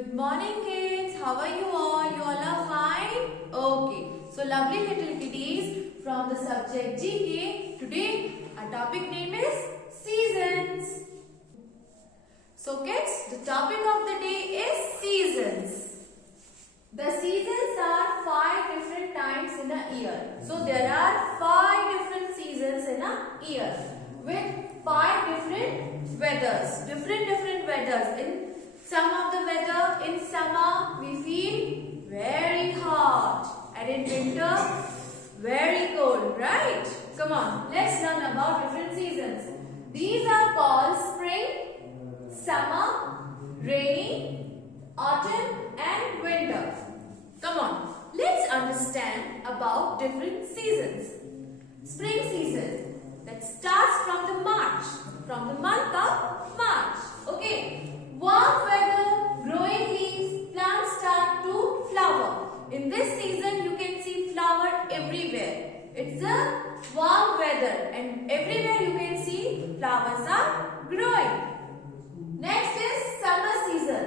Good morning kids. How are you all? You all are fine? Okay. So lovely little kitties from the subject GK. Today our topic name is seasons. So kids, the topic of the day is seasons. The seasons are 5 different times in a year. So there are 5 different seasons in a year with 5 different weathers. Different weathers. In some of the weather, in summer we feel very hot and in winter very cold, right? Come on, let's learn about different seasons. These are called spring, summer, rainy, autumn and winter. Come on, let's understand about different seasons. Spring season, that starts from the month of March. Okay. Warm weather, growing leaves, plants start to flower. In this season, you can see flower everywhere. It's a warm weather and everywhere you can see flowers are growing. Next is summer season.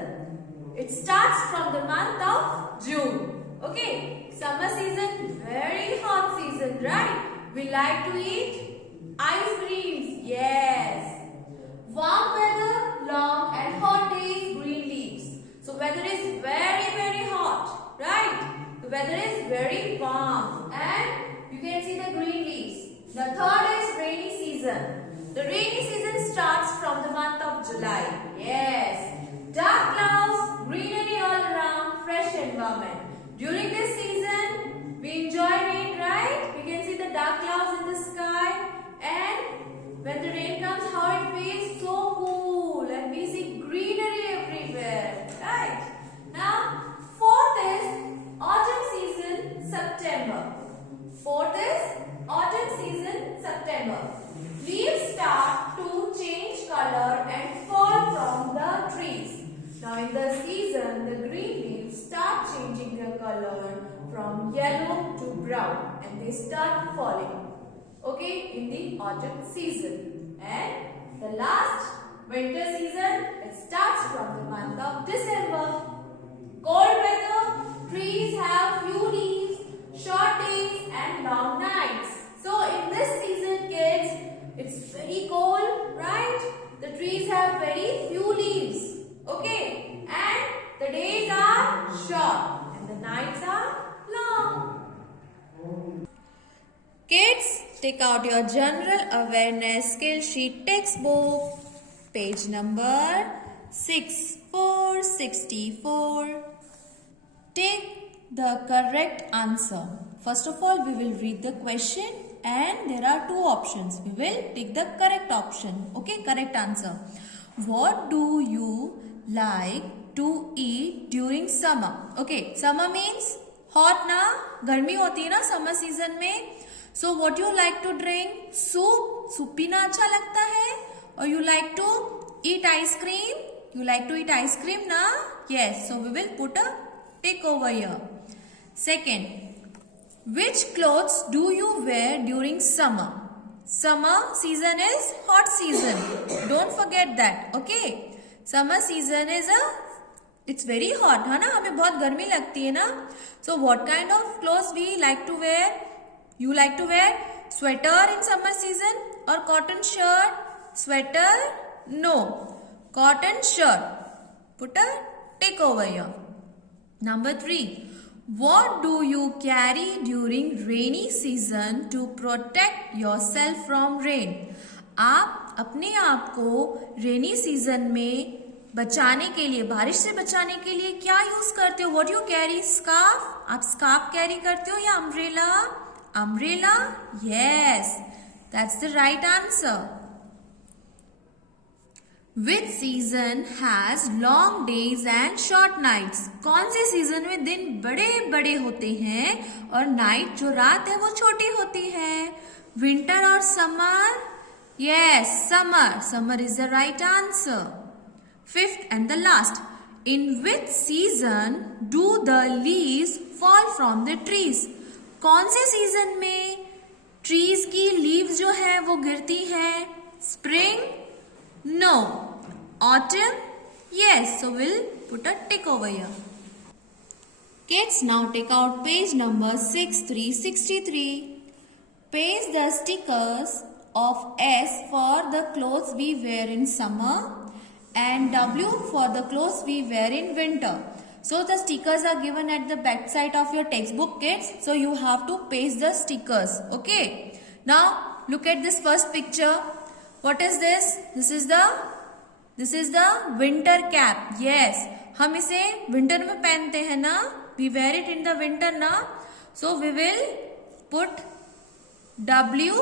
It starts from the month of June. Okay, summer season, very hot season, right? We like to eat ice creams. Yes. Warm weather, long and hot days, green leaves. So weather is very hot, right? The weather is very warm and you can see the green leaves. The third is rainy season. The rainy season starts from the month of July. Yes. Dark clouds, greenery all around, fresh environment. During this season, we enjoy rain, right? We can see the dark clouds in the sky and when the rain comes, how it feels so cool and we see greenery everywhere, right? Now, fourth is autumn season, September. Fourth is autumn season, September. Leaves start to change color and fall from the trees. Now, in the season, the green leaves start changing their color from yellow to brown and they start falling. Okay, in the autumn season. And the last winter season, it starts from the month of December. Cold weather, trees have few leaves, short days and long nights. So in this season, kids, it's very cold, right? The trees have very few leaves. Okay, and the days are short and the nights are long. Kids, take out your General Awareness Skill Sheet textbook, page number 6464. Take the correct answer. First of all, we will read the question and there are 2 options. We will take the correct option. Okay, correct answer. What do you like to eat during summer? Okay, summer means hot na, गर्मी होती है ना summer season में. So what you like to drink? Soup. Soup पीना अच्छा लगता है? Or you like to eat ice cream? You like to eat ice cream na? Yes. So we will put a tick over here. Second, which clothes do you wear during summer? Summer season is hot season. Don't forget that. Okay. Summer season is it's very hot, है ना? हमें बहुत गर्मी लगती है ना? So what kind of clothes we like to wear? You like to wear sweater in summer season or cotton shirt? Sweater? No. Cotton shirt. Put a tick over here. Number 3. What do you carry during rainy season to protect yourself from rain? आप अपने आप को rainy season में बचाने के लिए, बारिश से बचाने के लिए क्या यूज करते हो? What do you carry? Scarf? आप scarf carry करते हो या umbrella? Umbrella? Yes, that's the right answer. Which season has long days and short nights? कौन से सीजन में दिन बड़े बड़े होते हैं और नाइट जो रात है वो छोटी होती है? Winter or summer? Yes, summer. Summer is the right answer. Fifth and the last. In which season do the leaves fall from the trees? कौन से सीजन में ट्रीज की लीव्स जो है वो गिरती हैं? Spring? No. Autumn? Yes, so we'll put a tick over here. Kids, now take out page number 6363. Paste the stickers of S for the clothes we wear in summer and W for the clothes we wear in winter. So the stickers are given at the back side of your textbook, kids. So you have to paste the stickers. Okay. Now look at this first picture. What is this? This is the winter cap. Yes. हम इसे winter में पहनते हैं ना. We wear it in the winter ना. So we will put W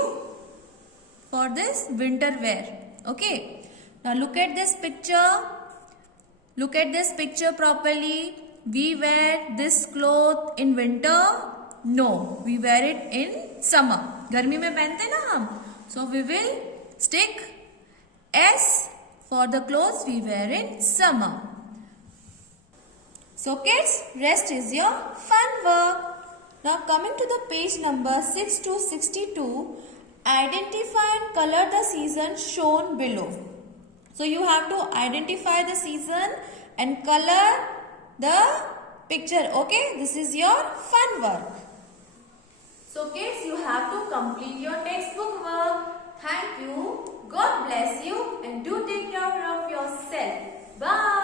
for this winter wear. Okay. Now look at this picture. Look at this picture properly. We wear this cloth in winter? No, we wear it in summer. गर्मी में पहनते ना हम. So we will stick S for the clothes we wear in summer. So kids, rest is your fun work. Now coming to the page number 6 to 62, identify and color the season shown below. So you have to identify the season and color the picture. Okay, this is your fun work. So kids, you have to complete your textbook work. Thank you. God bless you and do take care of yourself. Bye.